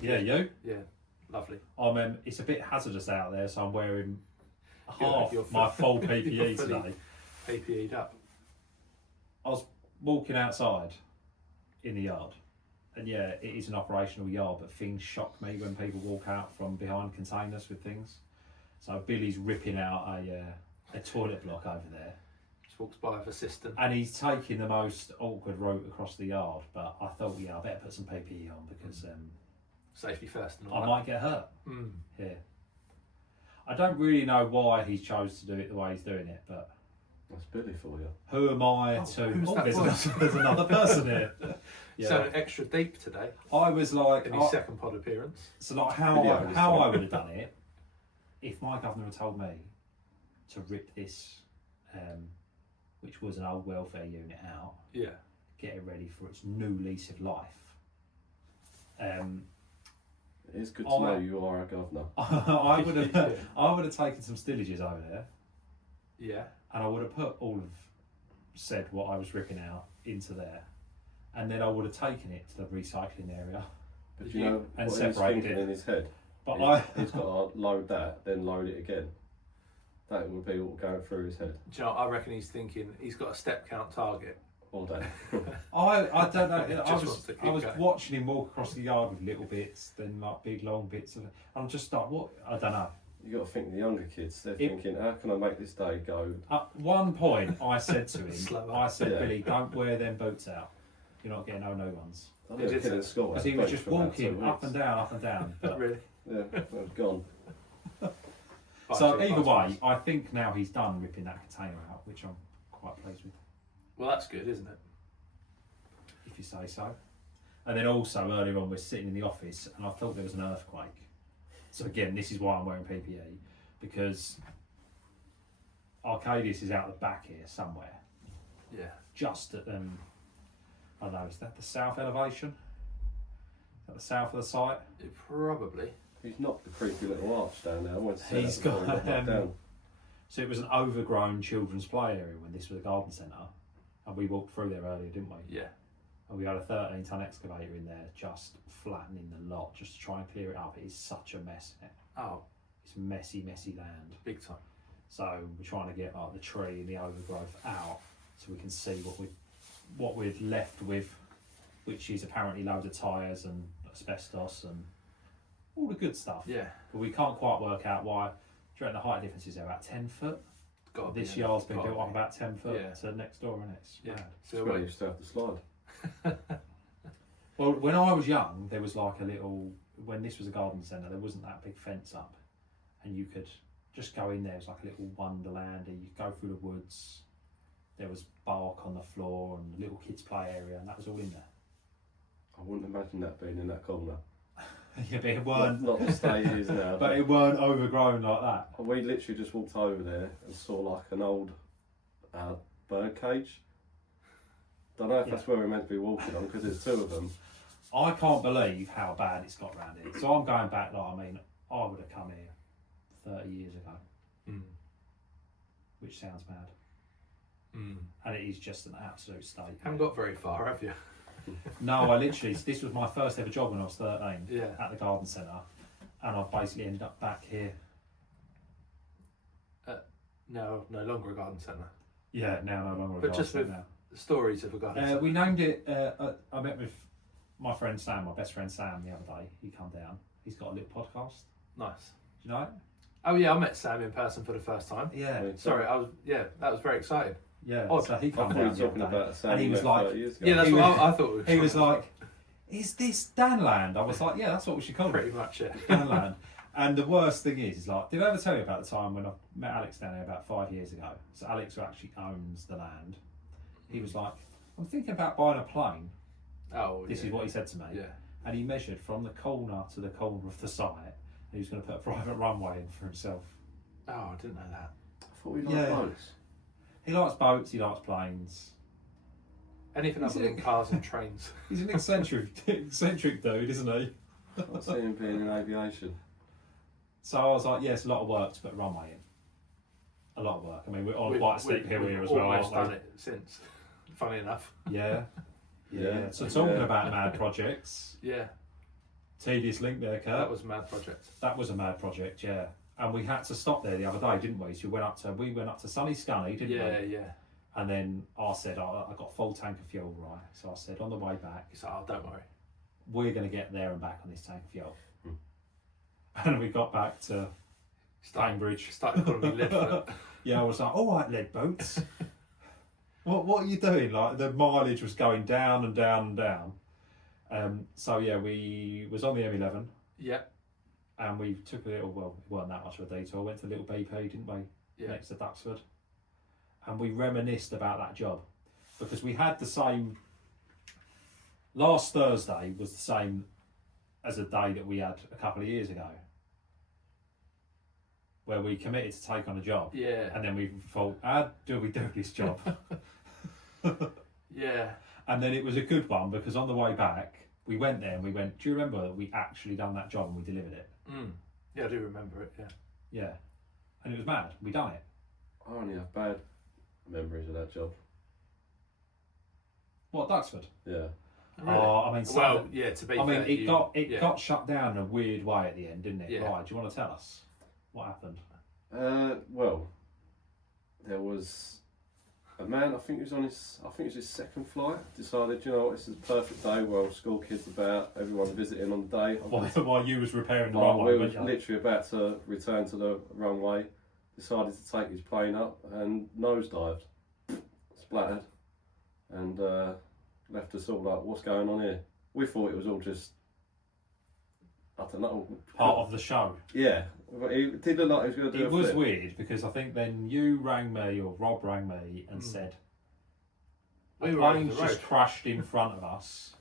Yeah, you? Yeah, lovely. It's a bit hazardous out there, so I'm wearing half You're my full you're PPE fully today. PPE'd up. I was walking outside in the yard, and yeah, it is an operational yard, but things shock me when people walk out from behind containers with things. So Billy's ripping out a toilet block over there. Just walks by with a cistern. And he's taking the most awkward route across the yard, but I thought, I better put some PPE on because Safety first and all I that. might get hurt Mm. here. I don't really know why he chose to do it the way he's doing it, but That's Billy for you. who am I Oh, to... who's that there's another person here. Yeah. So extra deep today I was like... in his second pod appearance. So like how I would have done it, if my governor had told me to rip this, which was an old welfare unit out, Yeah. get it ready for its new lease of life. It is good to know you are a governor. I would have taken some stillages over there, Yeah. and I would have put said what I was ripping out into there, and then I would have taken it to the recycling area. But you know and what he's separated thinking it. in his head? But He's got to load that, then load it again. That would be all going through his head Do you know, I reckon he's thinking he's got a step count target. all day. I don't know. Just I was watching him walk across the yard with little bits, then like big long bits, and I'm just like, what? I don't know. You got to think the younger kids. They're thinking, how can I make this day go? At one point, I said to him, Slower. I said, Billy, don't wear them boots out. You're not getting no new ones. I had a kid in school. Because he was just walking up and down. But Really? Yeah, well, gone. so either way, I think now he's done ripping that container out, which I'm quite pleased with, Well, that's good, isn't it? if you say so. And then also earlier on, we're sitting in the office, and I thought there was an earthquake. So again, this is why I'm wearing PPE, because Arcadius is out the back here somewhere, Yeah. just at I don't know, is that the south elevation? Is that the south of the site? Probably. He's knocked the creepy little arch down now. He's got down. So it was an overgrown children's play area when this was a garden centre, and we walked through there earlier, didn't we? Yeah. And we had a 13-ton excavator in there just flattening the lot, just to try and clear it up. It is such a mess. Oh, It's messy land. big time. So we're trying to get like the tree and the overgrowth out, so we can see what we're left with, which is apparently loads of tyres and asbestos and all the good stuff. Yeah. But we can't quite work out why. Do you reckon the height difference is about 10 foot? Got This yard's been built up about 10 foot to next door, isn't it? It's Yeah. mad. So where you used to have to slide. Well, when I was young, there was like a little. When this was a garden centre, there wasn't that big fence up, and you could just go in there. It was like a little wonderland. You could go through the woods. There was bark on the floor and a little kids' play area, and that was all in there. I wouldn't imagine that being in that corner. Yeah, but it weren't. Not the state it is now. But it weren't overgrown like that. We literally just walked over there and saw like an old bird cage. Don't know if that's where we're meant to be walking on because there's two of them. I can't believe how bad it's got round here. So I'm going back. Like, I mean, I would have come here 30 years ago, which sounds mad. And it is just an absolute state. Haven't got very far, have you? No, I literally, this was my first ever job when I was 13 Yeah. at the garden centre, and I've basically ended up back here. No longer a garden centre. Yeah, now no longer a But garden just centre with now. the stories of a garden centre. We named it, I met with my friend Sam, my best friend Sam, the other day. He come down. He's got a little podcast. Nice. Do you know it? Oh yeah, I met Sam in person for the first time. Yeah. Sorry, that was very exciting. Yeah. Odd. So he I come thought you were down the talking other day, about Sam and he was met like, 30 years ago. Yeah, that's He what was- I thought. he was like, "Is this Danland?" I was like, "Yeah, that's what we should call pretty it, much it. Danland." And the worst thing is like, did I ever tell you about the time when I met Alex down here about 5 years ago? So Alex, who actually owns the land, he was like, "I'm thinking about buying a plane." Oh, This is what he said to me. Yeah. And he measured from the corner to the corner of the site. And he was going to put a private runway in for himself. Oh, I didn't know that. I thought we liked Yeah. boats. He likes boats. He likes planes. Anything other than cars and trains. He's an eccentric dude, isn't he? I see him being in aviation. So I was like, yeah, it's a lot of work to put a runway in. A lot of work. I mean, we're on quite a steep hill here as well. Almost aren't done we? it since. Funny enough. Yeah. Yeah. So talking about mad projects, Yeah. Tedious link there, Kurt. That was a mad project. That was a mad project, yeah. And we had to stop there the other day, didn't we? So we went up to sunny Scunny, didn't we? Yeah. And then I said, I got a full tank of fuel, right? So I said, on the way back, He's like, oh, don't worry. we're going to get there and back on this tank of fuel. And we got back to Cambridge. Started calling me Leadfoot. Yeah, I was like, all right, lead boats. What are you doing? Like, the mileage was going down and down and down. So yeah, we was on the M11. Yeah. And we took a little, well, it wasn't that much of a detour. Went to Little BP, didn't we? Yeah. Next to Duxford. And we reminisced about that job. Because we had the same, last Thursday was the same as a day that we had a couple of years ago. Where we committed to take on a job. Yeah. And then we thought, how do we do this job? Yeah. And then it was a good one because on the way back, we went there and we went, do you remember that we actually done that job and we delivered it? Yeah, I do remember it, yeah. Yeah. And it was mad. We done it. I only have bad memories of that job. What, Duxford? Yeah. Really? Oh, I mean, well, yeah, to be fair, it got shut down in a weird way at the end, didn't it? Yeah. Right, do you want to tell us what happened? Well, there was a man, I think it was his second flight, decided, you know what, this is a perfect day, well, school kids about, everyone visiting on the day. While you was repairing the we runway, were weren't you? literally about to return to the runway, decided to take his plane up and nosedived, splattered, and left us all like, what's going on here? We thought it was all just, I don't know. Part of the show. Yeah, but it did look like he was going to do It a was flip. weird because I think then you rang me or Rob rang me and said, We the were over plane's the road. just crashed in front of us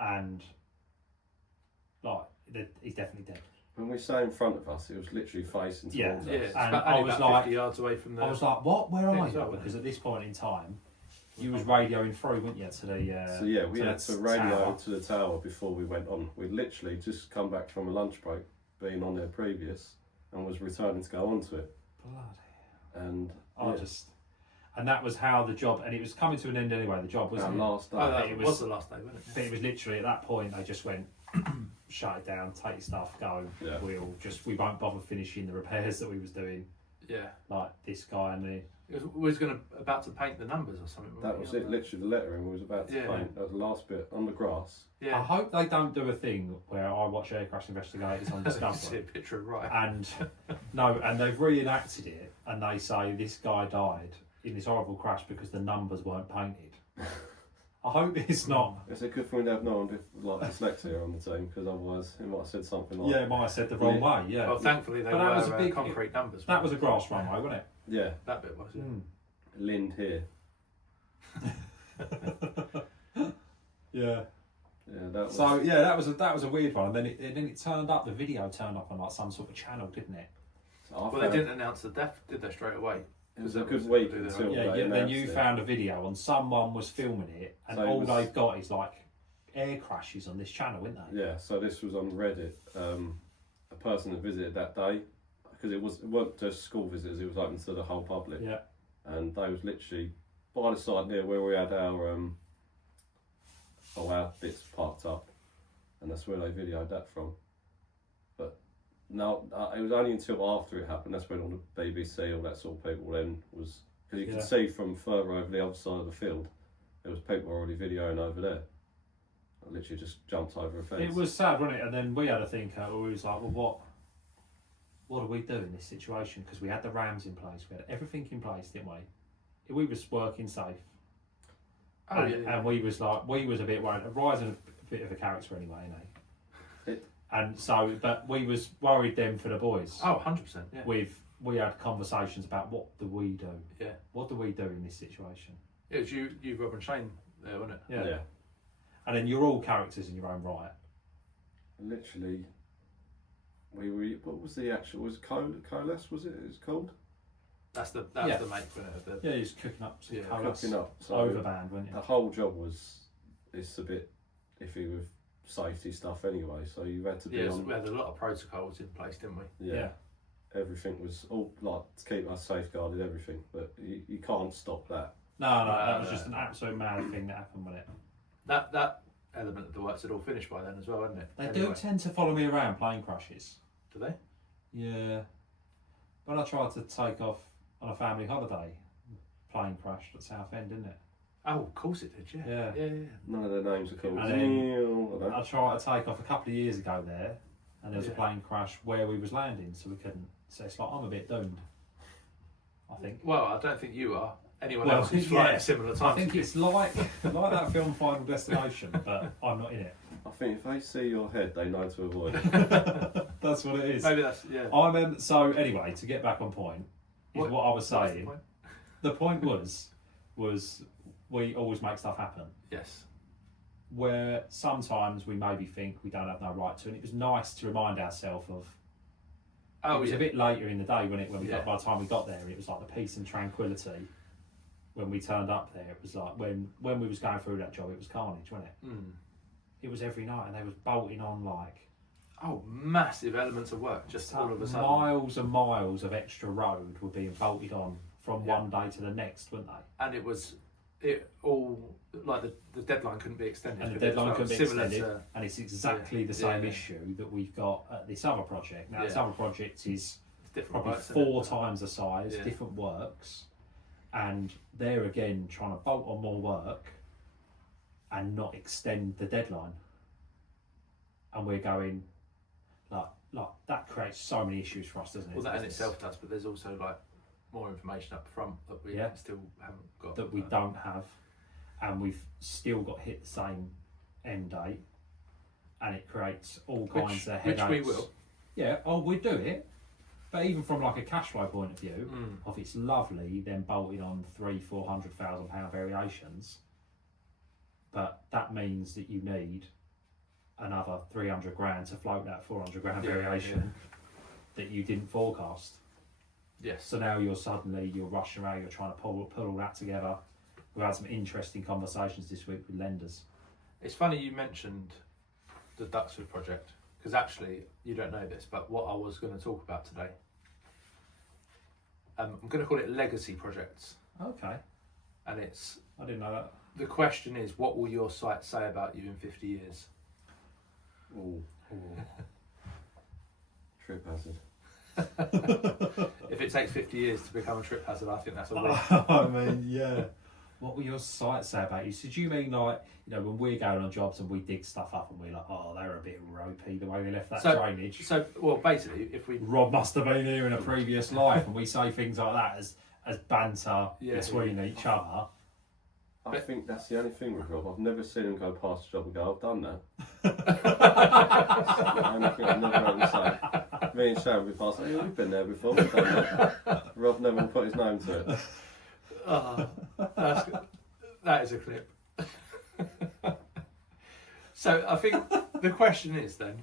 and like he's definitely dead. When we say in front of us, it was literally facing Yeah. towards Yeah, us. it's And about, I only was about like- 50 yards away from the... I was like, what? Where Yeah, are it's you? all right. Because at this point in time, you was radioing through, weren't you, to the So yeah, we had to radio tower. to the tower before we went on. We'd literally just come back from a lunch break, being on there previous, and was returning to go onto it. Bloody. And I yeah, just, and that was how the job, and it was coming to an end anyway. The job our wasn't it? last day. Oh, that it was, was- the last day, wasn't But it? it was literally at that point they just went, shut it down, take your stuff, go. Yeah. We won't bother finishing the repairs that we was doing. Yeah. Like this guy and the. We was about to paint the numbers or something. That was it, literally the lettering we was about to Yeah. paint. That was the last bit on the grass. I Yeah. hope they don't do a thing where I watch Air Crash Investigators on See a Discovery. picture of Ryan. And no, and they've reenacted it, and they say this guy died in this horrible crash because the numbers weren't painted. I hope it's not. It's a good thing we have no one with like dyslexia on the team, because otherwise he might have said something like, Yeah, it might have said the wrong way. Yeah, Well, thankfully they But that was were a big- concrete numbers. that was a grass runway, wasn't it? yeah, That bit was, yeah. Lind here. Yeah. Yeah, that was. So yeah, that was a weird one, and then it turned up. The video turned up on like some sort of channel, didn't it? I Well, they found- didn't announce the death, did they, straight away? It was a That good was- week they did until it. Yeah. they Then announced you it. found a video, and someone was filming it, and So it all was- they've got is like air crashes on this channel, isn't they? Yeah, so this was on Reddit. A person had visited that day, because it weren't just school visitors; it was open to the whole public. Yeah. And they was literally by the side near where we had our bits parked up, and that's where they videoed that from. But no, it was only until after it happened. That's when all the BBC, all that sort of people then was, because you Yeah. could see from further over the other side of the field, there was people already videoing over there. I literally just jumped over a fence. It was sad, wasn't it? And then we had a thinker. We was like, well, what do we do in this situation? Because we had the rams in place, we had everything in place, didn't we? We was working safe, Oh, and, yeah, yeah. and we was a bit worried. Rising a bit of a character anyway, ain't he? And so, but we was worried then for the boys. Oh, 100%, yeah. We had conversations about what do we do? Yeah. What do we do in this situation? It was you, Rob and Shane there, wasn't it? Yeah. And then you're all characters in your own right. Literally, we were. What was the actual? Was coalesce? Was it? It's called That's the Yeah. make, wasn't it? Yeah, you're just cooking up some Yeah, colours cooking up. So overband, weren't you? the whole job was. It's a bit iffy with safety stuff anyway. So you had to be Yeah, on. we had a lot of protocols in place, didn't we? Yeah. Everything was all like to keep us safeguarded. Everything, but you can't stop that. No, that was No. just an absolute mad thing that happened with it. That element of the works had all finished by then as well, hadn't it? They do tend to follow me around plane crashes. Do they? Yeah. When I tried to take off on a family holiday, plane crashed at Southend, didn't it? Oh, of course it did, yeah. Yeah. Yeah. None of their names are called. And then I tried to take off a couple of years ago there, and there was a plane crash where we was landing, so we couldn't. So it's like I'm a bit doomed, I think. Well, I don't think you are. Anyone else who's flying at similar times. I think it's like that film Final Destination, but I'm not in it. I think if they see your head, they know to avoid it. That's what it is. Maybe that's, yeah. So anyway, to get back on point, is what I was saying. The point was we always make stuff happen. Yes. Where sometimes we maybe think we don't have no right to, and it was nice to remind ourselves of. It was a bit later in the day when we got. By the time we got there, it was like the peace and tranquility. When we turned up there, it was like when we was going through that job, it was carnage, wasn't it? Mm. It was every night, and they was bolting on like massive elements of work just all of a sudden. Miles and miles of extra road were being bolted on from one day to the next, weren't they? And it all like the deadline couldn't be extended. And the deadline couldn't be extended, and it's exactly the same Yeah. issue that we've got at this other project. Now, this other project is different probably works, 4 times the size, Yeah. different works, and they're again trying to bolt on more work and not extend the deadline. And we're going like that creates so many issues for us, doesn't it? Well, that in itself does, but there's also like more information up front that we still haven't got. That we don't have, and we've still got hit the same end date, and it creates all kinds of headaches. Which we will. Yeah, we do it. But even from like a cash flow point of view, of it's lovely then bolting on £300,000-400,000 variations, but that means that you need another 300 grand to float that 400 grand variation that you didn't forecast. Yes. So now you're rushing around, you're trying to pull all that together. We've had some interesting conversations this week with lenders. It's funny you mentioned the Duxford project, because actually you don't know this, but what I was going to talk about today, I'm going to call it legacy projects. Okay. And I didn't know that. The question is, what will your site say about you in 50 years? Ooh. Trip hazard. If it takes 50 years to become a trip hazard, I think that's a win. I mean, yeah. What will your site say about you? So do you mean like, when we're going on jobs and we dig stuff up and we're like, they were a bit ropey the way they left that drainage. So, well, basically, if we... Rob must have been here in a previous life, and we say things like that as banter between each other. I think that's the only thing with Rob. I've never seen him go past a job and go, I've done that. The only thing I've never heard him say. Me and Sharon, we passed, we've been there before, we've done that. Rob never put his name to it. That is a clip. So I think the question is then,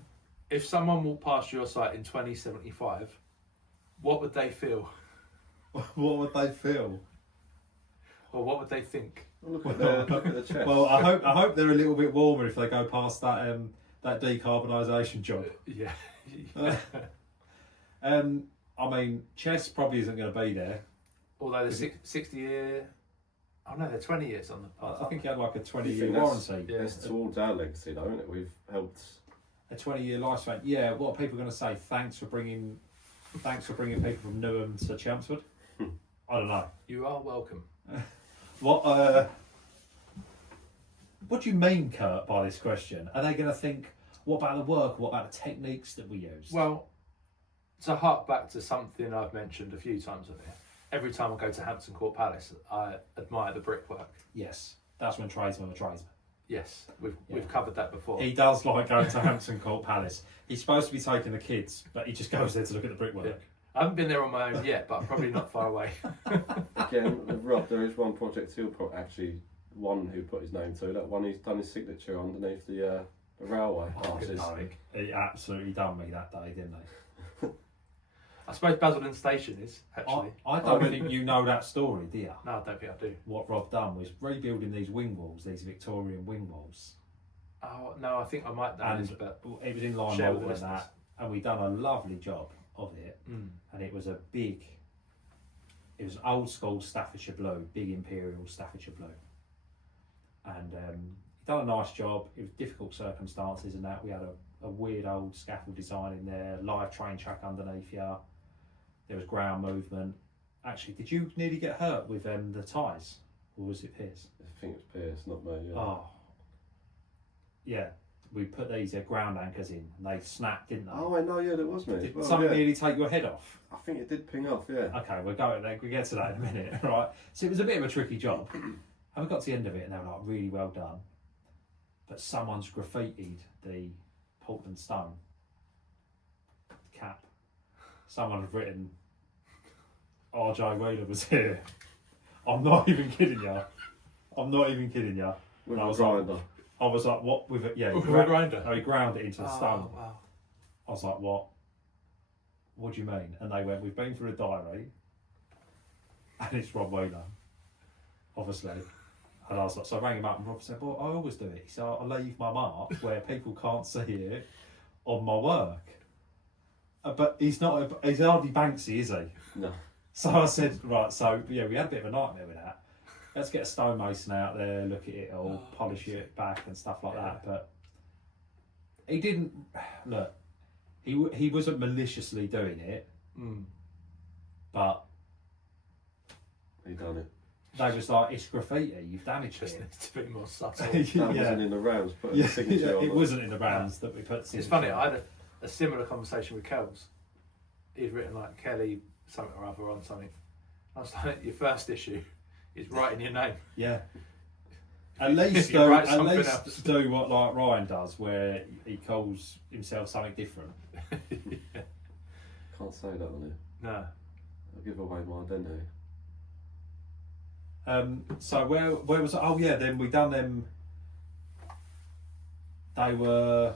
if someone walked past your site in 2075, what would they feel? What would they feel? Or what would they think? Look at the chest. Well, I hope they're a little bit warmer if they go past that decarbonisation job. Yeah. I mean, chess probably isn't going to be there. Although the 60 year... Oh no, they're 20 years on the path. I think he had like a 20-year warranty. Yeah, it's towards our legacy though, isn't it? We've helped... A 20-year lifespan. Yeah, what are people going to say? Thanks for bringing people from Newham to Chelmsford? I don't know. You are welcome. What do you mean, Curt, by this question? Are they going to think, what about the work? What about the techniques that we use? Well, to hark back to something I've mentioned a few times on here, every time I go to Hampton Court Palace, I admire the brickwork. Yes, that's when tradesmen are tradesmen. Yes, we've covered that before. He does like going to Hampton Court Palace. He's supposed to be taking the kids, but he just goes there to look at the brickwork. Yeah. I haven't been there on my own yet, but I'm probably not far away. Again, with Rob, there is one project he'll put one who put his name to. That one he's done his signature underneath the railway. He absolutely done me that day, didn't he? I suppose Basildon Station is, actually. I don't think you know that story, do you? No, I don't think I do. What Rob done was rebuilding these wing walls, these Victorian wing walls. Oh, no, I think I might know this, but... It was in line share with with that, and we done a lovely job of it, and it was it was old school Staffordshire blue, big imperial Staffordshire blue, and done a nice job. It was difficult circumstances and that. We had a weird old scaffold design in there, live train track underneath you. There was ground movement. Actually, did you nearly get hurt with the tyres? Or was it Pierce? I think it's Pierce, not me. Yeah. Oh. Yeah. We put these ground anchors in and they snapped, didn't they? Oh, I know. Yeah, that was me. Did Well, something yeah. nearly take your head off? I think it did ping off. Yeah. Okay, we'll get to that in a minute, right? So it was a bit of a tricky job. And we got to the end of it and they were like, really well done. But someone's graffitied the Portland Stone cap. Someone had written, RJ Wheeler was here. I'm not even kidding you. I'm not even kidding you. With And a I was grinder. I was like, what? With it? Yeah. With a grinder? No, he ground it into the stone. Oh, wow. I was like, what? What do you mean? And they went, we've been through a diary and it's Rob Wheeler, obviously. And I was like, so I rang him up and Rob said, well, I always do it. He said, I leave my mark where people can't see it on my work. But he's hardly Banksy, is he? No. So I said, right, so yeah, we had a bit of a nightmare with that. Let's get a stonemason out there, look at it all, polish it back and stuff like that. But he didn't, look, he wasn't maliciously doing it, but He done it. they was like, it's graffiti, you've damaged Just it. needs to be more subtle. That wasn't in the rounds. Put a signature on it wasn't in the rounds that we put. It's funny, I had a similar conversation with Kells. He'd written like Kelly something or other on something. I was like, your first issue is writing your name. Yeah. At least You do, write at something least else. do what like Ryan does, where he calls himself something different. Can't say that on here. No. I'll give away my identity. So where was it? Oh yeah, then we done them. They were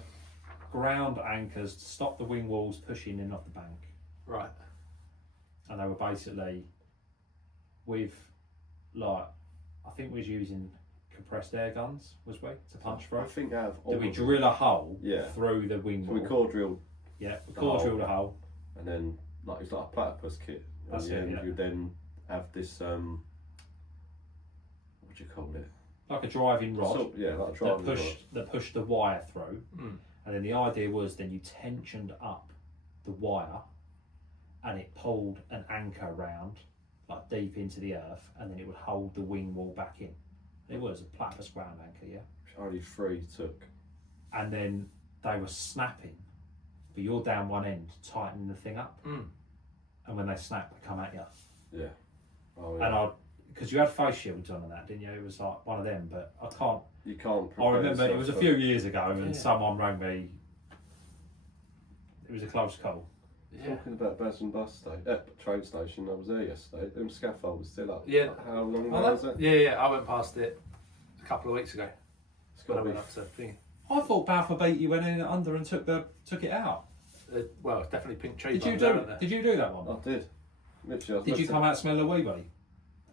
ground anchors to stop the wing walls pushing in off the bank, Right. and they were basically with like I think we was using compressed air guns, was we, to punch through? I think out of all Did we of them- drill a hole Yeah. through the wing So wall? we core drilled, Yeah, we the core hole. drilled a hole. and then like it's like a platypus kit. That's and it, then yeah. you then have this what do you call it? Like a driving rod So, yeah, like a that driving rod. pushed the wire through, Mm. and then the idea was then you tensioned up the wire, and it pulled an anchor round like deep into the earth, and then it would hold the wing wall back in. It was a platypus ground anchor, yeah. Only 3 took. And then they were snapping, but you're down one end, tightening the thing up, Mm. and when they snap, they come at you. Yeah. Oh And yeah. because you had face shields on and that, didn't you? It was like one of them, but I can't. You can't. I prepare remember it yourself was a for- few years ago, and Yeah. someone rang me. It was a close call. Yeah. Talking about Basden bus station, train station. I was there yesterday. Them scaffolds still up. Yeah. How long Oh, ago was it? Yeah, I went past it a couple of weeks ago. It's When I got to be. went up to the thing. I thought Balfour Beatty went in under and took it out. Well, it's definitely pink tree. Did you vines, do? aren't there? Did you do that one? I did. Literally, I was Did you meant come out smelling a wee wee? to-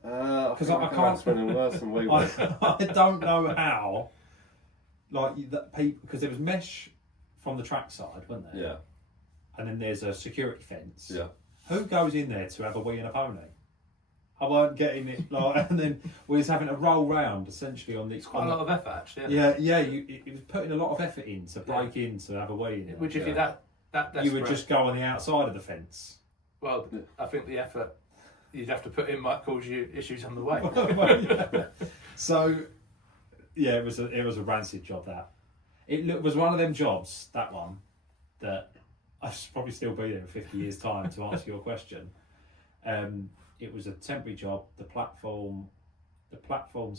I 'Cause think I I can't- can't smelling worse than we were. I don't know how. Like that people, because there was mesh from the trackside, wasn't there? Yeah. And then there's a security fence. Yeah. Who goes in there to have a wee and a pony? I weren't getting it. Like, and then we was having to roll round essentially on the. It's quite a lot of effort, actually. Isn't Yeah, it was putting a lot of effort in to break in to have a wee in it? it. Which, if Yeah. you're that You would desperate, just go on the outside of the fence. well, Yeah. I think the effort you'd have to put in might cause you issues on the way. So, yeah, it was a rancid job. That was one of them jobs. That one that I should probably still be there in 50 years' time to answer your question. It was a temporary job. The platform's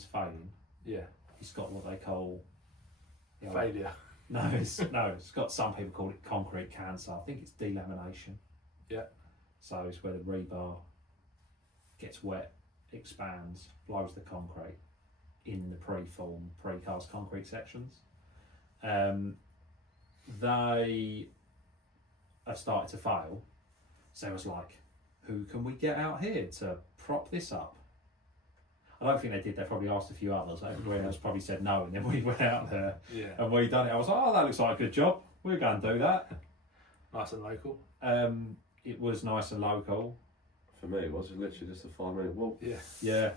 failing. Yeah, It's got what they call failure. It's got some people call it concrete cancer. I think it's delamination. Yeah. So it's where the rebar gets wet, expands, blows the concrete in the pre-formed, precast concrete sections. They have started to fail. So it was like, who can we get out here to prop this up? I don't think they did. They probably asked a few others. Everybody else probably said no, and then we went out there Yeah, and we done it. I was like, oh, that looks like a good job. We're going to do that. nice and local. It was nice and local. For me, it was literally just a 5-minute walk. Yeah, Yeah.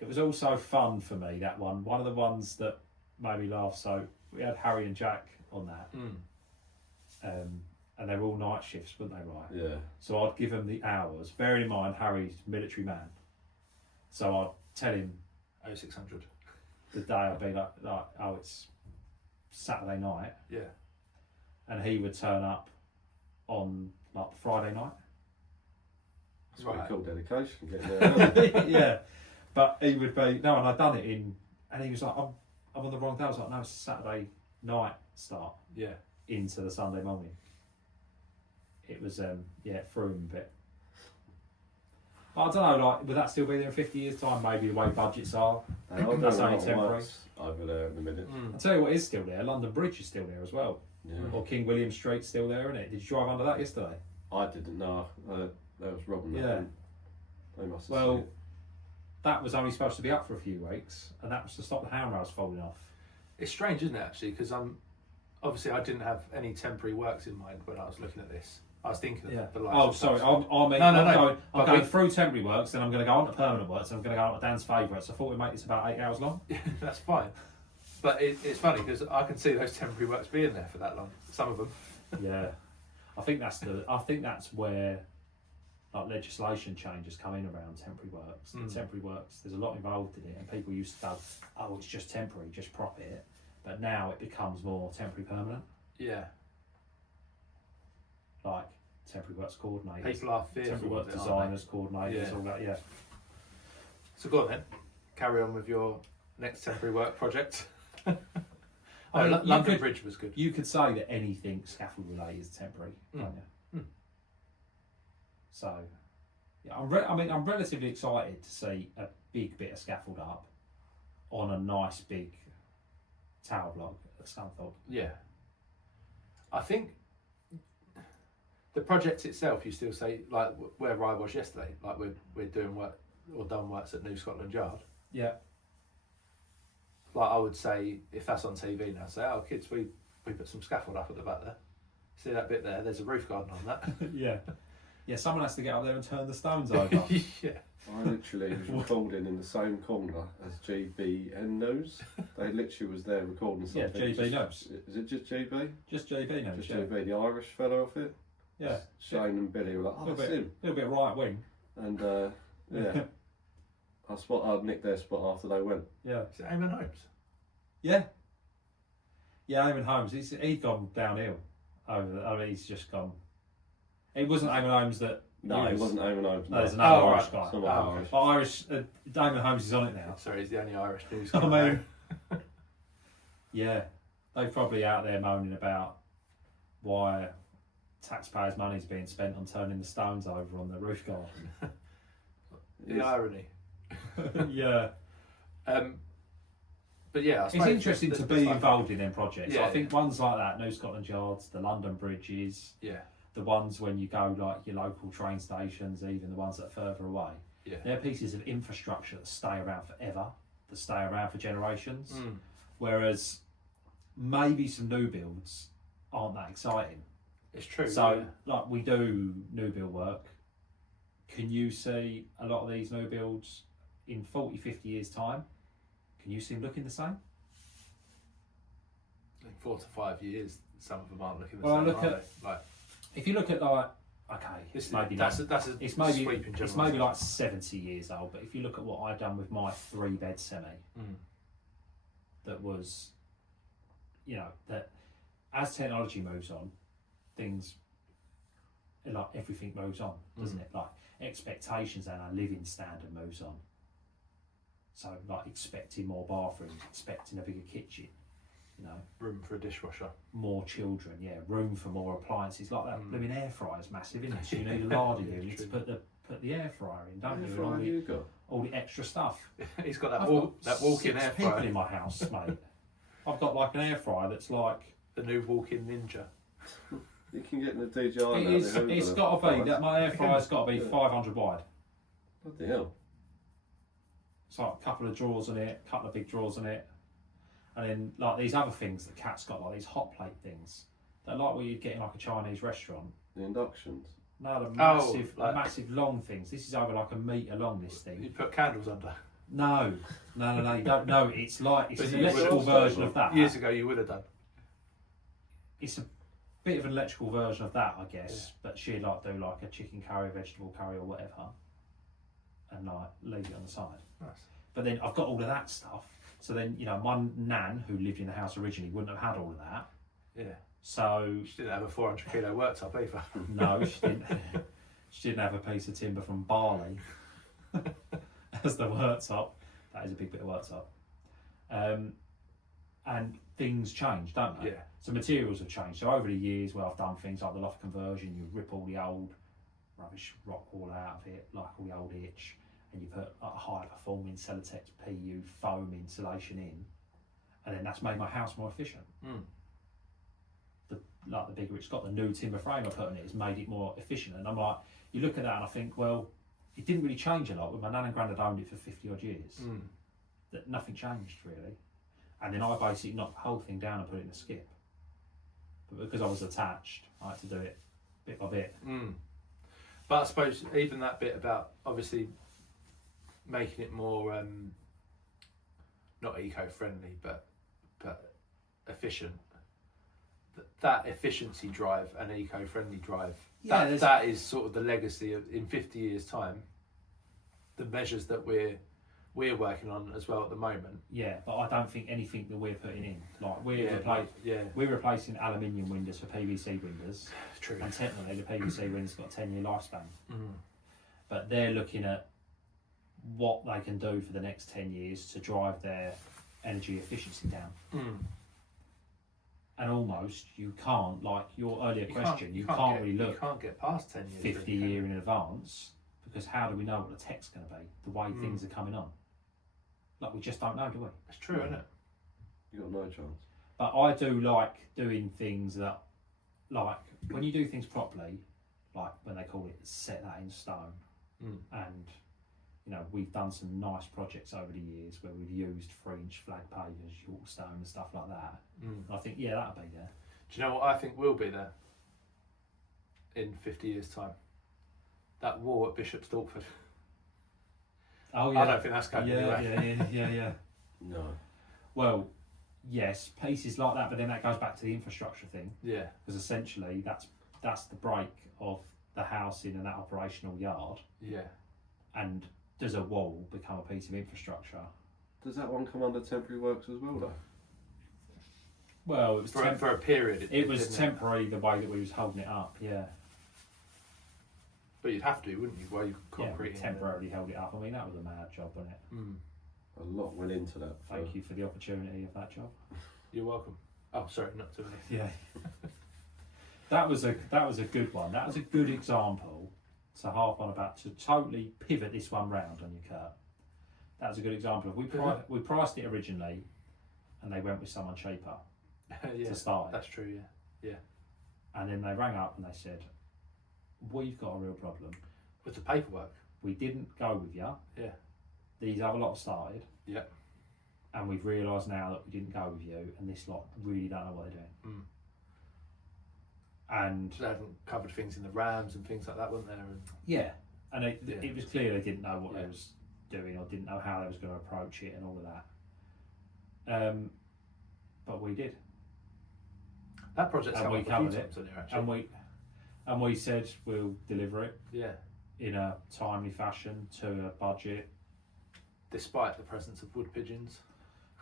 it was also fun for me, that one. One of the ones that made me laugh. So we had Harry and Jack on that. And they were all night shifts, weren't they, right? Yeah. So I'd give him the hours. Bearing in mind, Harry's a military man. So I'd tell him 0600. the day, I'd be like, oh, it's Saturday night. Yeah. And he would turn up on like Friday night. That's pretty cool dedication, getting there. Yeah. But he would be, no, and I'd done it in, and he was like, I'm on the wrong day. I was like, no, it's Saturday night start. Yeah. Into the Sunday morning. It was, it threw him a bit. But I don't know, like, would that still be there in 50 years' time? Maybe the way budgets are. I don't That's know only what temporary. works over there at the minute. I'll tell you what is still there. London Bridge is still there as well. Yeah. Or King William Street's still there, isn't it? Did you drive under that yesterday? I didn't know. That was robbing that. Yeah. They must have Well, seen it. that was only supposed to be up for a few weeks, and that was to stop the handrails falling off. It's strange, isn't it, actually? Because obviously I didn't have any temporary works in mind when I was looking at this. I was thinking of the lights. Oh, and sorry. stuff. I'm going through temporary works, then I'm going to go on to permanent works, and I'm going to go on to Dan's favourites. I thought we'd make this about 8 hours long. That's fine. But it's funny because I can see those temporary works being there for that long. Some of them. Yeah, I think that's where like legislation changes come in around temporary works. The temporary works, there's a lot involved in it, and people used to go, oh, it's just temporary, just prop it. But now it becomes more temporary permanent. Yeah. Like temporary works coordinators, People are fearful. temporary works of it, aren't designers, coordinators, Yeah. all that. Yeah. they? So go on then. Carry on with your next temporary work project. I mean, you London could- Bridge was good. You could say that anything scaffold related is temporary, can't you? So, yeah, I'm relatively excited to see a big bit of scaffold up on a nice big tower block at Scunthorpe. Yeah. I think the project itself, you still say, like where I was yesterday, like we're doing work or done works at New Scotland Yard. Yeah. Like I would say, if that's on TV now, say, oh kids, we put some scaffold up at the back there. See that bit there? There's a roof garden on that. Yeah. Yeah, someone has to get up there and turn the stones over. Yeah. I literally was recording in the same corner as GB News. They literally was there recording Yeah, something. GB News. Is it just GB? Just JB knows, Just yeah. GB, the Irish fella off it. Yeah. Shane and Billy were like, oh, A that's him. little bit right wing. And yeah, I'd nicked their spot after they went. Yeah. Is it Eamon Holmes? Yeah. Yeah, Eamon Holmes, he's gone downhill. He's just gone. It wasn't Eamon Holmes that. No, it wasn't Eamon Holmes. No, there's another Oh, Irish right. guy. Someone Oh, Irish. But Irish, Eamon Holmes is on it now. Sorry, he's the only Irish news I guy. mean, yeah, they're probably out there moaning about why taxpayers' money is being spent on turning the stones over on the roof garden. The irony. Yeah. But yeah, I It's suppose interesting to be involved in them projects. Yeah, I think ones like that, New Scotland Yards, the London Bridges, Yeah, the ones when you go like your local train stations, even the ones that are further away, yeah. they're pieces of infrastructure that stay around forever, that stay around for generations. Mm. Whereas maybe some new builds aren't that exciting. It's true. So, like, we do new build work. Can you see a lot of these new builds in 40, 50 years' time? Can you see them looking the same? in 4 to 5 years, some of them aren't looking the Well, same. look are at- they? Like if you look at like, okay, this, it's maybe that's not, a it's maybe sweeping it's maybe like 70 years old. But if you look at what I've done with my 3-bed semi, that was, you know, that as technology moves on, things like everything moves on, doesn't it? Like expectations and our living standard moves on. So like expecting more bathrooms, expecting a bigger kitchen, you know, room for a dishwasher. more children, yeah, room for more appliances. Like that blooming air fryer is massive, isn't it? So you need a Yeah, larder unit to true. put the air fryer in, don't How you? far And have you got? all the extra stuff. He's got that I've walk, got that walk-in 6 air people fryer. in my house, mate. I've got like an air fryer that's like The new walk-in ninja. You can get in the DJI now. it's got to be that my air fryer's got to be 500 wide. Bloody hell. It's like a couple of drawers in it, a couple of big drawers in it, and then like these other things that Cat's got, like these hot plate things. They're like what you'd get in like a Chinese restaurant. The inductions. No, the Oh, like- massive long things. This is over like a metre long. This thing. You put candles under. No, you don't know. It's like it's But an you electrical would- version of that. Years ago, you would have done. It's a bit of an electrical version of that, I guess. But she'd like do like a chicken curry, vegetable curry, or whatever, and like leave it on the side. Nice. But then I've got all of that stuff. So then my nan, who lived in the house originally, wouldn't have had all of that. Yeah. So She didn't have a 400 kilo worktop either. no, she didn't. She didn't have a piece of timber from Bali as the worktop. That is a big bit of worktop. And things change, don't they? Yeah. So materials have changed. So over the years, where I've done things like the loft conversion, you rip all the old rubbish rock wall out of it, like all the old itch, and you put a high performing Celotex PU foam insulation in, and then that's made my house more efficient. The bigger it's got, the new timber frame I put in it has made it more efficient. And I'm like, you look at that and I think, well, it didn't really change a lot. With my nan and granddad owned it for 50 odd years. That nothing changed really. And then I basically knocked the whole thing down and put it in a skip. But because I was attached, I had to do it bit by bit. But I suppose even that bit about obviously making it more not eco-friendly, but efficient. That efficiency drive and eco-friendly drive. Yeah, that is sort of the legacy of in 50 years' time. The measures that we're working on as well at the moment. Yeah, but I don't think anything that we're putting in, like we're replacing aluminium windows for PVC windows. True. And technically, the PVC windows got a 10-year lifespan. But they're looking at what they can do for the next 10 years to drive their energy efficiency down. And almost you can't, like your earlier question, you can't really look. You can't get past 10 years. 50 year in advance, because how do we know what the tech's going to be? The way things are coming on, like we just don't know, do we? It's true, isn't it? You got no chance. But I do like doing things that, like when you do things properly, like when they call it set that in stone, and we've done some nice projects over the years where we've used 3-inch flag pavers, York stone and stuff like that. And I think that'll be there. Do you know what I think will be there in 50 years' time? That wall at Bishop Stortford. Oh yeah, I don't think that's going anywhere. Yeah. No. Well, yes, pieces like that, but then that goes back to the infrastructure thing. Yeah. Because essentially that's the break of the house in an operational yard. Yeah. And does a wall become a piece of infrastructure? Does that one come under temporary works as well, though? Well, it was for a period. It was temporary the way that we was holding it up. Yeah. But you'd have to, wouldn't you? While you concrete. Yeah, temporarily held it up. I mean, that was a mad job, wasn't it? A lot went into that. Thank you for the opportunity of that job. You're welcome. Oh, sorry, not to me. Yeah. That was a good one. That was a good example to harp on about, to totally pivot this one round on you, Curt. That was a good example of we priced it originally, and they went with someone cheaper to start. That's true. Yeah. And then they rang up and they said, "We've got a real problem with the paperwork. We didn't go with you. Yeah. These other lot started. Yeah. And we've realised now that we didn't go with you, and this lot really don't know what they're doing." And they hadn't covered things in the RAMs and things like that, weren't there? And it was clear they didn't know what they was doing, or didn't know how they was going to approach it and all of that. But we did. That project's and come we up covered a few it, times, actually. and we said we'll deliver it. Yeah. In a timely fashion to a budget. Despite the presence of wood pigeons.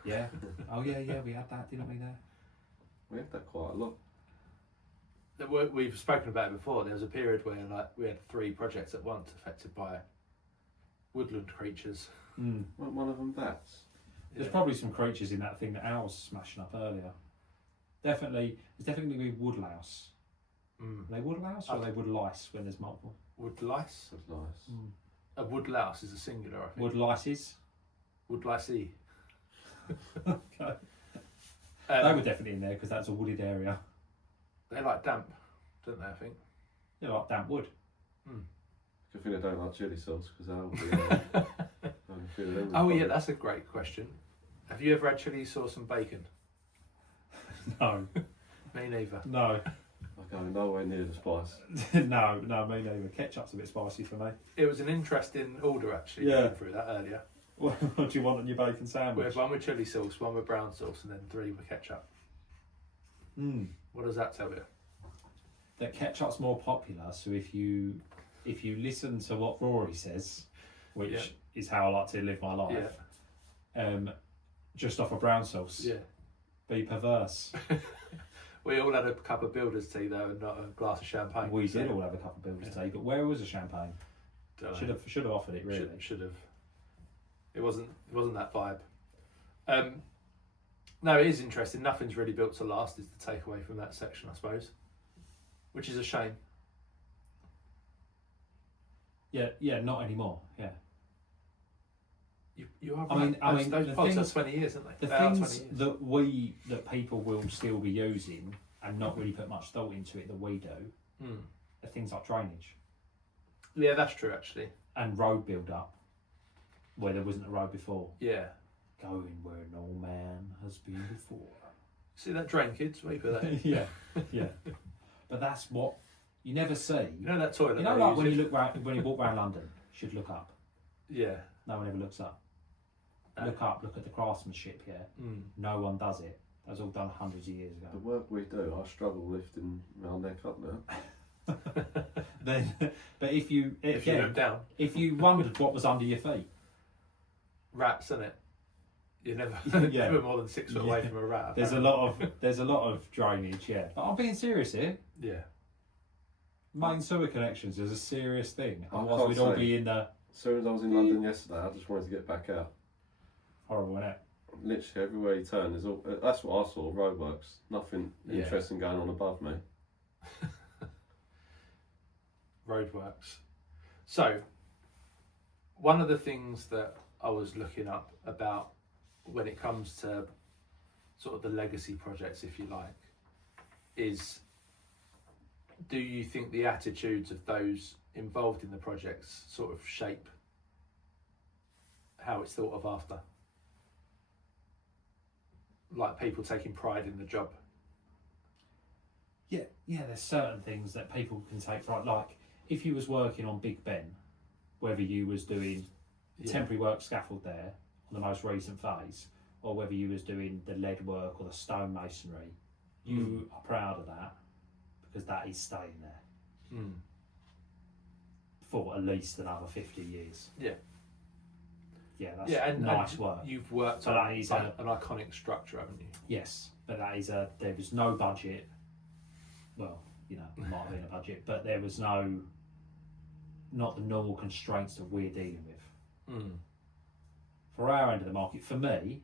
Yeah. Oh yeah, we had that, didn't we? There. We had that quite a lot. We've spoken about it before. There was a period where we had 3 projects at once affected by woodland creatures. Weren't one of them bats? There's probably some creatures in that thing that Al was smashing up earlier. There's definitely be woodlouse. Are they woodlouse or are they woodlice when there's multiple? Woodlice? Woodlice. A woodlouse is a singular, I think. Woodlices? Woodlicey. Okay. They were definitely in there because that's a wooded area. They like damp, don't they, I think? They like damp wood. Good thing I don't like chili sauce because that'll be... Oh yeah, that's a great question. Have you ever had chili sauce and bacon? No. Me neither. No. I go nowhere near the spice. No, me neither. Ketchup's a bit spicy for me. It was an interesting order, actually. Yeah. Through that earlier. What do you want on your bacon We sandwich? had one with chili sauce, one with brown sauce, and then 3 with ketchup. What does that tell you? That ketchup's more popular. So if you listen to what Rory says, which is how I like to live my life, just off a brown sauce, be perverse. We all had a cup of builder's tea though, and not a glass of champagne. We did all have a cup of Bill's tea, but where was the champagne? Should have offered it really. Should have. It wasn't that vibe. No, it is interesting. Nothing's really built to last is the takeaway from that section, I suppose, which is a shame. Yeah, not anymore. Yeah. You are. I mean, those the pods are things- 20 years, aren't they? The They are things 20 years. that people will still be using and not really put much thought into it that we do are things like drainage Yeah, that's true actually. and road build up where there wasn't a road before. Yeah. Going where no man has been before. See that drain, kids? Wait for that. yeah. But that's what you never see. You know that toilet? You know, they like when use you it? when you walk around London, you should look up. Yeah. No one ever looks up. No. Look up. Look at the craftsmanship. Yeah. No one does it. That was all done hundreds of years The ago. work we do, I struggle lifting my neck up now. Then, but if you look down, if you wondered what was under your feet, rats, isn't it? You never Yeah. you were more than 6 foot away from a rat. there's a lot of drainage. Yeah, but I'm being serious here. Yeah. Main sewer connections is a serious thing. I Otherwise, can't we'd all say. be in the As soon as I was in London yesterday, I just wanted to get back out. horrible, innit? Literally everywhere you turn, there's all. That's what I saw. Roadworks. Nothing Yeah. interesting going on above me. Roadworks. So, one of the things that I was looking up about when it comes to sort of the legacy projects, if you like, is do you think the attitudes of those involved in the projects sort of shape how it's thought of after? Like people taking pride in the job. Yeah. There's certain things that people can take pride. Like if you was working on Big Ben, whether you was doing temporary work scaffold there on the most recent phase, or whether you was doing the lead work or the stone masonry, you are proud of that because that is staying there for at least another 50 years. Yeah, that's nice work. You've worked So on that is an iconic structure, haven't you? Yes, but there was no budget. Well, you know, there might have been a budget, but there was not the normal constraints that we're dealing with. For our end of the market, for me,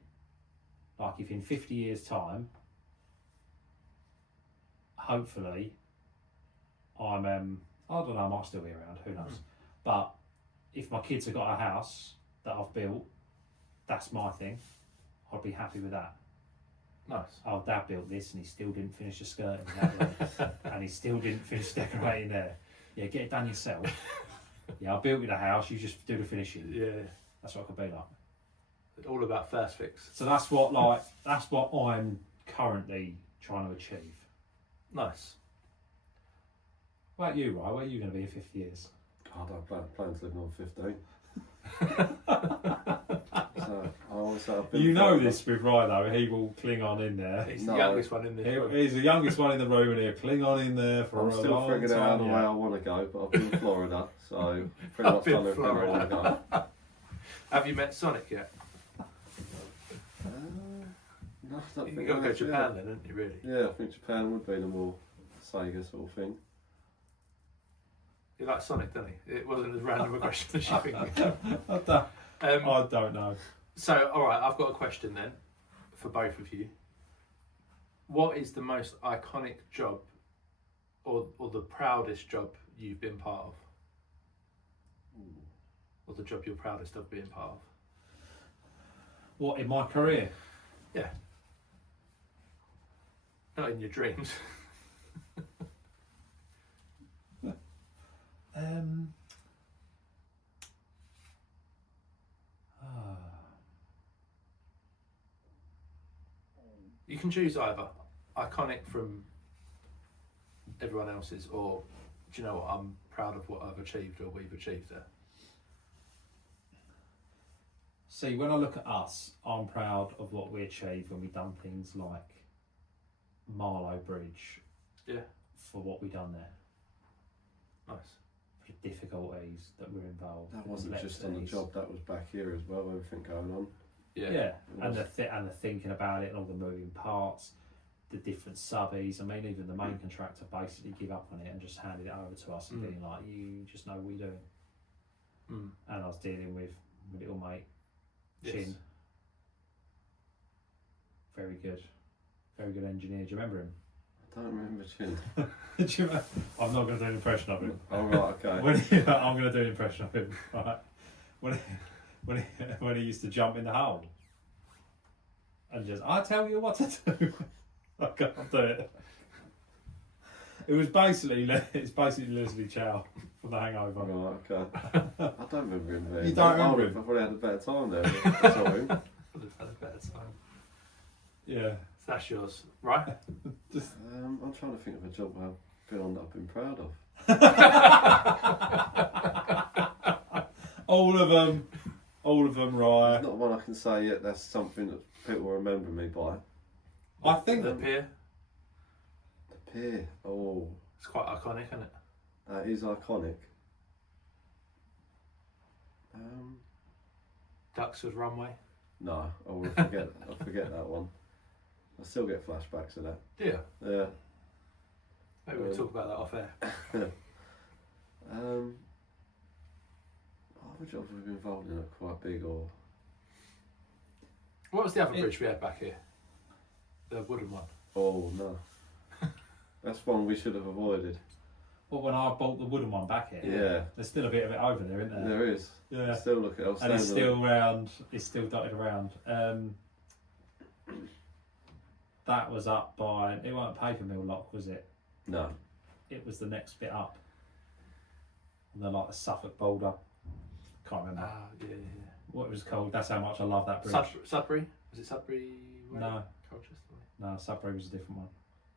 like if in 50 years' time, hopefully, I don't know, I might still be around, who knows. But if my kids have got a house that I've built, that's my thing. I'd be happy with that. Nice. Oh, Dad built this and he still didn't finish the skirt in that room. And he still didn't finish decorating there. Yeah, get it done yourself. Yeah, I built you the house, you just do the finishing. Yeah. That's what I could be like. All about first fix. So that's what I'm currently trying to achieve. Nice. What about you, Ryan? Where are you going to be in 50 years? I don't plan to live on 15. So I always say I've been You know forever. this with Ryan though, he will cling on in there. He's No. the youngest one in this room. He's the youngest one in the room and he'll cling on in there for I'm a still long figuring out the time. way I want to go, but I've been in Florida, so pretty much been done everything I want to go. Have you met Sonic yet? No, I don't You think got to I go have to yet. Japan then, haven't you, really? Yeah, I think Japan would be the more Sega sort of thing. He likes Sonic, doesn't he? It wasn't as random a question as you think. I don't know. So, all right, I've got a question then for both of you. What is the most iconic job or the proudest job you've been part of? Or the job you're proudest of being part of? What, in my career? Yeah. Not in your dreams. You can choose either iconic from everyone else's, or do you know what, I'm proud of what I've achieved or we've achieved there. See, when I look at us, I'm proud of what we achieved when we done things like Marlow Bridge. Yeah. For what we done there. Nice. For the difficulties that were involved. That the wasn't just on the complexities. job, that was back here as well, everything going on. Yeah, and was. the thinking about it and all the moving parts, the different subbies. I mean, even the main contractor basically give up on it and just handed it over to us and being like, "You just know what you're doing." And I was dealing with my little mate, Chin. Very good engineer. Do you remember him? I don't remember Chin. Do you remember? I'm not going to do an impression of him. Oh right, okay. I'm going to do an impression of him. Right? When he used to jump in the hole and just, I tell you what to do. I can't do it. It was basically Leslie Chow from The Hangover. Right, okay. I don't remember him there. You don't remember him? I probably had a better time there. I saw him. Would have had a better time. Yeah. So that's yours, right? I'm trying to think of a job I've been on that I've been proud of. All of them, right? There's not one I can say yet. That's something that people remember me by. I think The pier. The pier. Oh, It's quite iconic, isn't it? that is iconic. Duxford runway. No, I will forget. I'll forget that one. I still get flashbacks of that. Yeah. Yeah. Maybe we'll talk about that off air. Other jobs we've been involved in are quite big, or What was the other bridge we had back here? The wooden one. oh no, that's one we should have avoided. Well, when I bought the wooden one back here, Yeah, there's still a bit of it over there, isn't there? there is. Yeah. Still look at it. And it's still around. It's still dotted around. That was up by. It wasn't Paper Mill Lock, was it? No. It was the next bit up. And then like the Suffolk Boulder. Can't remember Yeah. what it was called. That's how much I love that bridge. Sudbury? Was it Sudbury? Way? No, Colchester Way? no, Sudbury was a different one.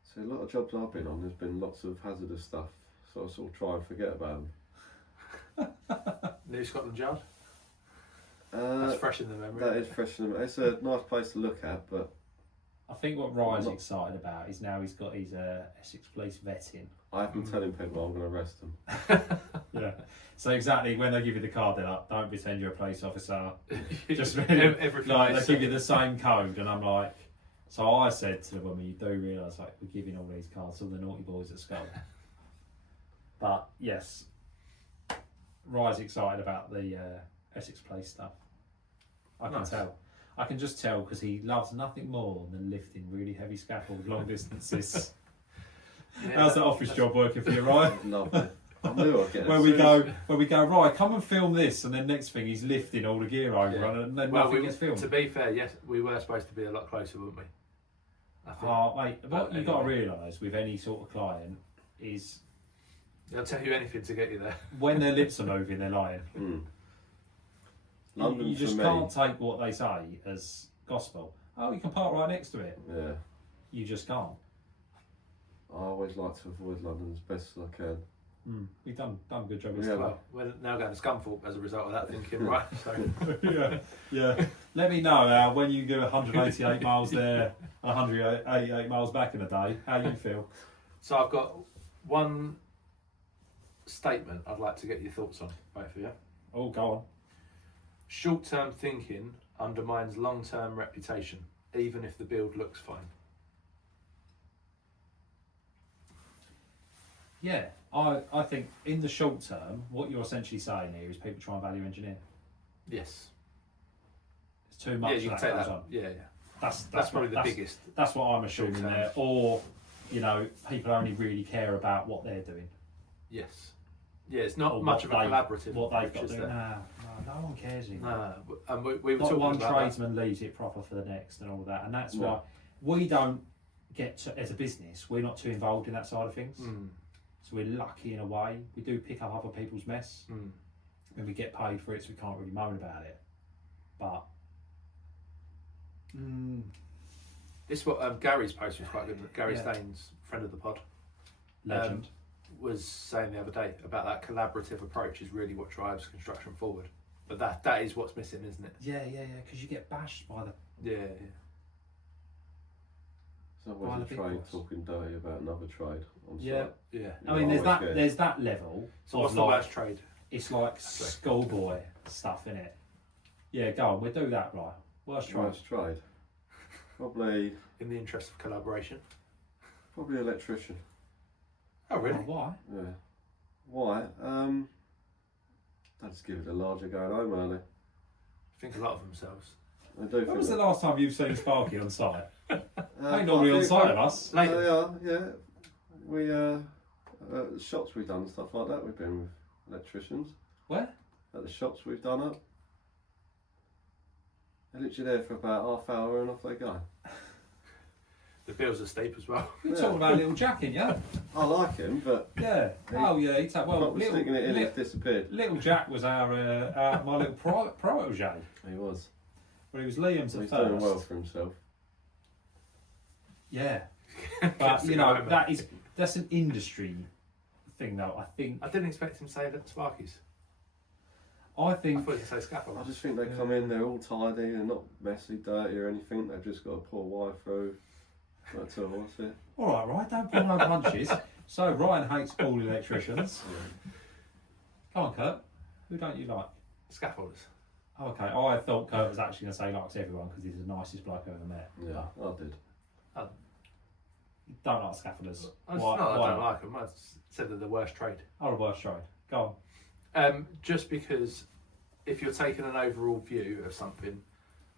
So a lot of jobs I've been on, there's been lots of hazardous stuff. So I sort of try and forget about them. New Scotland Yard? That's fresh in the memory. That is fresh in the memory. It's a nice place to look at, but I think what Ryan's excited about is now he's got his Essex Police vetting. I've been telling people I'm going to arrest them. Yeah. So exactly when they give you the card, they're like, "Don't pretend you're a police officer." Just everything. like they give you the same code, and I'm like, so I said to the woman, "You do realise like we're giving all these cards to all the naughty boys at school." But yes, Ryan's excited about the Essex Police stuff. I can tell. I can just tell because he loves nothing more than lifting really heavy scaffold long distances. How's that office job working for you, Ryan? Lovely. I knew I'd get it. Where we go, right, come and film this, and then next thing he's lifting all the gear over, and then nothing gets filmed. To be fair, yes, we were supposed to be a lot closer, weren't we? I think. Oh, mate, what you've got to realise with any sort of client is They'll tell you anything to get you there. when their lips are moving, they're lying. London You just for me, can't take what they say as gospel. Oh, you can park right next to it. Yeah. You just can't. I always like to avoid London as best as I can. We've done a good job. Yeah. Well, we're now going to Scunthorpe as a result of that thinking, right? So yeah. Let me know when you do 188 miles there, 188 miles back in a day, how you feel. So I've got one statement I'd like to get your thoughts on, both of you. Oh, go on. Short-term thinking undermines long-term reputation, even if the build looks fine. Yeah, I think in the short term, what you're essentially saying here is people try and value engineer. Yes. It's too much. Yeah, you can take that on. Yeah. That's probably the biggest. That's what I'm assuming short-term. there. Or, people only really care about what they're doing. Yes. Yeah, it's not Or much of a what collaborative What they've approach, got is to do. there? No one cares anymore. No, and we were Not talking one about tradesman leaves it proper for the next and all of that. And that's why we don't get to, as a business, we're not too involved in that side of things. So we're lucky in a way. We do pick up other people's mess and we get paid for it, so we can't really moan about it. But this is what Gary's post was quite good. Gary Staines, friend of the pod, legend. was saying the other day about that collaborative approach is really what drives construction forward. But that is what's missing, isn't it? Yeah, because you get bashed by the. Yeah. There's By always the a big trade boss. talking dirty about another trade on Yeah. site. Yeah. I mean, there's always that. get- There's that level. So what's of the like, worst trade? It's like schoolboy stuff, innit? Yeah, go on. We'll do that, right? Worst trade. Worst trade. Probably In the interest of collaboration. electrician. Oh, really? Oh, why? Yeah. Why? They just give it a larger going home early. Think a lot of themselves. They do. When think was the that- last time you've seen Sparky on site? Ain't I normally on think- site of us. Later. They are, yeah. We shops we've done and stuff like that. We've been with electricians Where? at the shops we've done up. They're literally there for about half hour and off they go. The bills are steep as well. You're Yeah. talking about little Jack, ain't you? I like him, but Yeah. Oh, yeah. He's well. probably sticking it in, Little, it's disappeared. little Jack was our my little protege. He was. Well, he was Liam's at He's first. doing well for himself. Yeah. Keeps But it you know going, that's an industry thing, though. I think. I didn't expect him to say that Sparkies. I I think. thought he'd say scaffold. I just think they come in, they're all tidy, they're not messy, dirty or anything. They've just got to pour wire through. That's all. That's it. All right, right. Don't pull no punches. So Ryan hates all electricians. Come on, Curt. Who don't you like? Scaffolders. Oh, okay. Oh, I thought Curt was actually going to say he likes everyone because he's the nicest bloke I've ever met. Yeah, I did. You don't like scaffolders. I just, Why? no, I why don't not? like them. I said they're the worst trade. Oh, the worst trade. Go Just because if you're taking an overall view of something,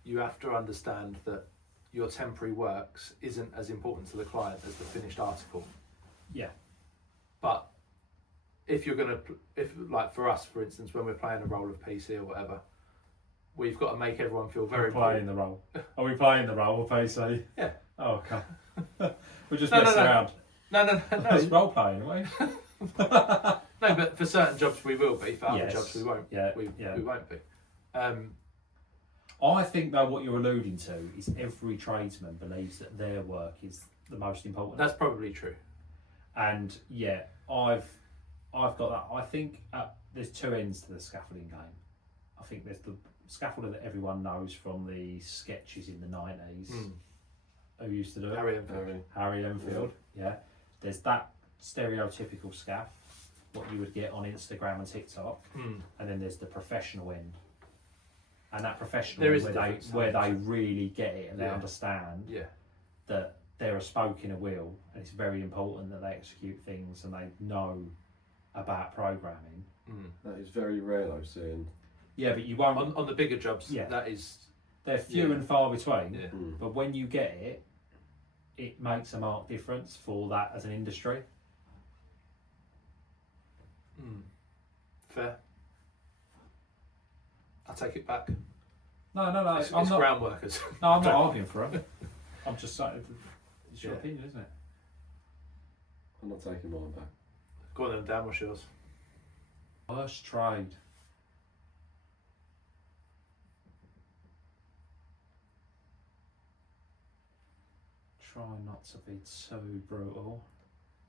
you have to understand that your temporary works isn't as important to the client as the finished article. Yeah. But if you're gonna, if like for us, for instance, when we're playing a role of PC or whatever, we've got to make everyone feel on. very We're playing the role. Are we playing the role of PC? Yeah. Oh, okay. We're just No, messing no. around. No, It's role playing, aren't we? no. But for certain jobs we will be. For other Yes. jobs we won't. Yeah. We won't be. I think though what you're alluding to is every tradesman believes that their work is the most important. That's probably true. And yeah, I've got that. I think there's two ends to the scaffolding game. I think there's the scaffolder that everyone knows from the sketches in the 90s. Who used to do it? Harry and Harry Enfield. Yeah. There's that stereotypical scaff, what you would get on Instagram and TikTok, and then there's the professional end. And that professional There end is a difference, where they really get it and they Yeah. understand Yeah. that they're a spoke in a wheel, and it's very important that they execute things and they know about programming. That is very rare though, seeing. Yeah, but you won't. On the bigger jobs, Yeah. that is. They're few Yeah. and far between. Yeah. But when you get it, it makes a marked difference for that as an industry. Fair. I take it back. No, It's I'm not. ground workers. No, I'm not arguing for it. I'm just saying it's your Yeah. opinion, isn't it? I'm not taking mine back. Go on then, Dan, what's yours? Worst trade. Try not to be too brutal.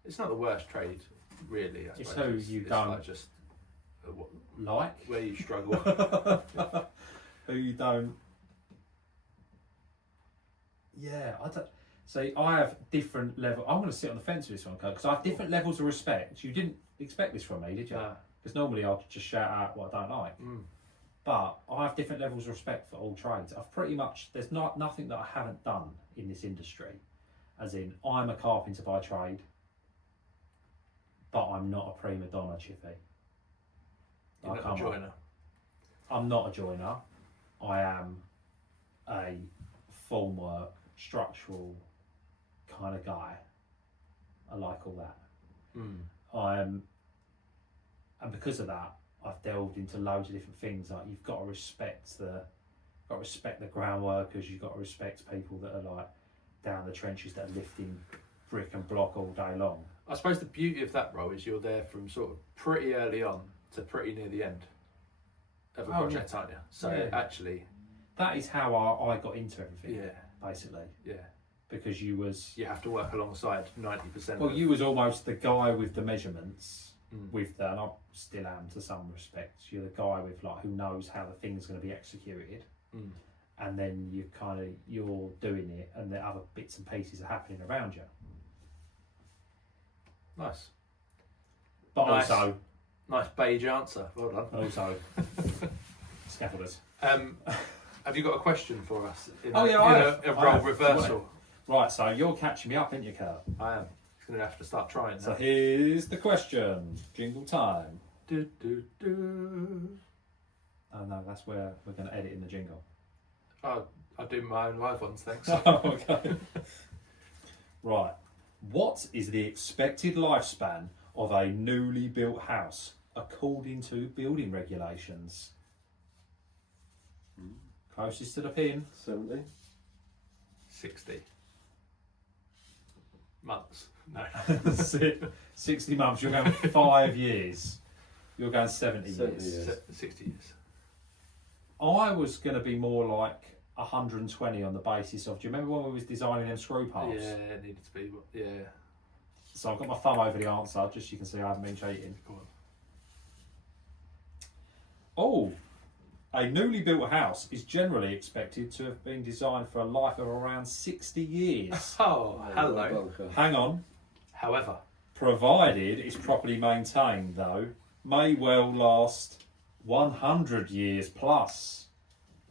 It's not the worst trade, really. I It's suppose. who you it's don't- like just Like where you struggle. who you don't. Yeah, I don't. See, I have different level. I'm going to sit on the fence with this one, because I have different levels of respect. You didn't expect this from me, did you? Nah. Because normally I'll just shout out what I don't like. But I have different levels of respect for all trades. I've pretty much, there's nothing that I haven't done in this industry. As in, I'm a carpenter by trade, but I'm not a prima donna chippy. You're Like, not a joiner. I'm not a joiner. I am a formwork, structural kind of guy. I like all that. And because of that, I've delved into loads of different things. Like, you've got to respect the ground workers. You've got to respect people that are like down the trenches, that are lifting brick and block all day long. I suppose the beauty of that role is you're there from sort of pretty early on to pretty near the end of a project, aren't you? So actually, that is how I got into everything. yeah, Basically, yeah, because you you have to work alongside 90%. Well, you was almost the guy with the measurements with the, and I still am to some respects. You're the guy with like who knows how the thing's going to be executed, and then you're doing it, and the other bits and pieces are happening around you. Nice. But Nice. also, Nice beige answer. Well done. also, scaffolders. Have you got a question for us? In Oh, yeah, in I a have. I role have. reversal. Right, so you're catching me up, aren't you, Curt? I am. Going to have to start trying. So now. here's the question. Jingle time. Do, do, do. Oh no, that's where we're going to edit in the jingle. Oh, I'll do my own live ones, thanks. Okay. Right. What is the expected lifespan of a newly built house according to building regulations? Closest to the pin. 70. 60 months. No. 60 months. You're going 5 years. You're going 70 70 years. years. 60 years. I was going to be more like 120 on the basis of. Do you remember when we was designing them screw poles? Yeah, it needed to be. Yeah. So I've got my thumb over the answer, just so you can see I haven't been cheating. Go on. Oh, a newly built house is generally expected to have been designed for a life of around 60 years. Oh, hello. Hang on. However, Provided it's properly maintained, though, may well last 100 years plus.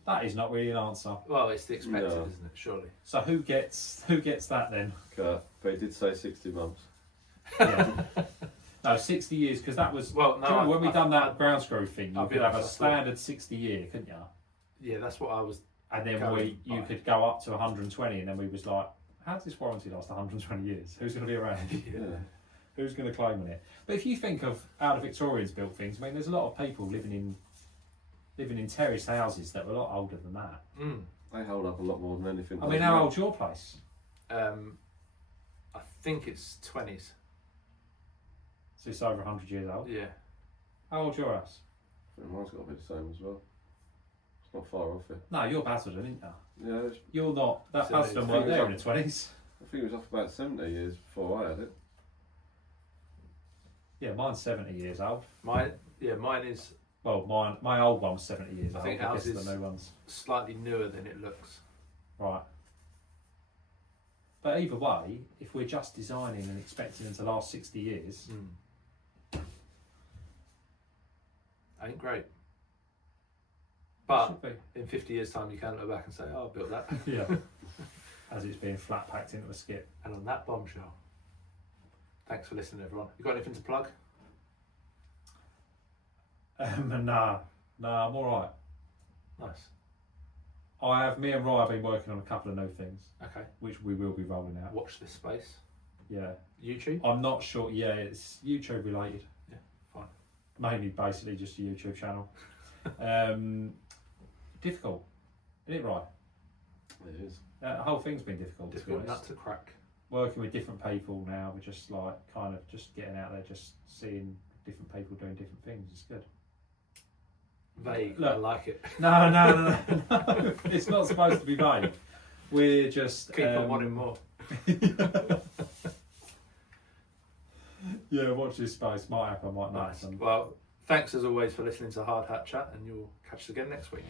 That is not really an answer. well, it's the expected, No. isn't it? Surely. So who gets that then? Curt, but he did say 60 months. Yeah. No, 60 years, because that was. Well, Do no. you remember when we I- done that ground screw thing, you I'll be could have a honest, I thought- standard 60 year, couldn't you? Yeah, that's what I was. And then Going you by. could go up to 120, and then we was like, how does this warranty last 120 years? Who's going to be around? Yeah. Who's going to claim on it? But if you think of how the Victorians built things, I mean, there's a lot of people living in terraced houses that were a lot older than that. Mm. They hold up a lot more than anything. I mean, how old's your place? I think it's 20s. So it's over 100 years old. Yeah. How old's your house? I think mine's got to be the same as well. It's not far off it. No, you're Basildon, aren't you? Yeah, it's, You're not. That So Basildon it's- weren't there in the 20s. I think it was off about 70 years before I had it. Yeah, mine's 70 years old. Mine is Well, my old one was 70 years I old. think I ours guess is- the new one's. slightly newer than it looks. Right. But either way, if we're just designing and expecting them to last 60 years, Ain't great. it But should be. in 50 years' time, you can look back and say, oh, I built that. Yeah. As it's being flat packed into a skip. And on that bombshell, thanks for listening, everyone. You got anything to plug? Nah, I'm alright. Nice. Me and Rye have been working on a couple of new things, Okay. which we will be rolling out. Watch this space. Yeah. YouTube? I'm not sure, yeah, it's YouTube related. Yeah, fine. Mainly basically just a YouTube channel. Difficult. Isn't it, Rye? It is. The whole thing's been difficult, to be Difficult honest. nut to crack. Working with different people now, we're just like kind of just getting out there, just seeing different people doing different things. It's good. Vague. Look. I like it. No. It's not supposed to be vague. We're just Keep on wanting more. Yeah, watch this space. Might happen, might not Nice. happen. Well, thanks as always for listening to Hard Hat Chat, and you'll catch us again next week.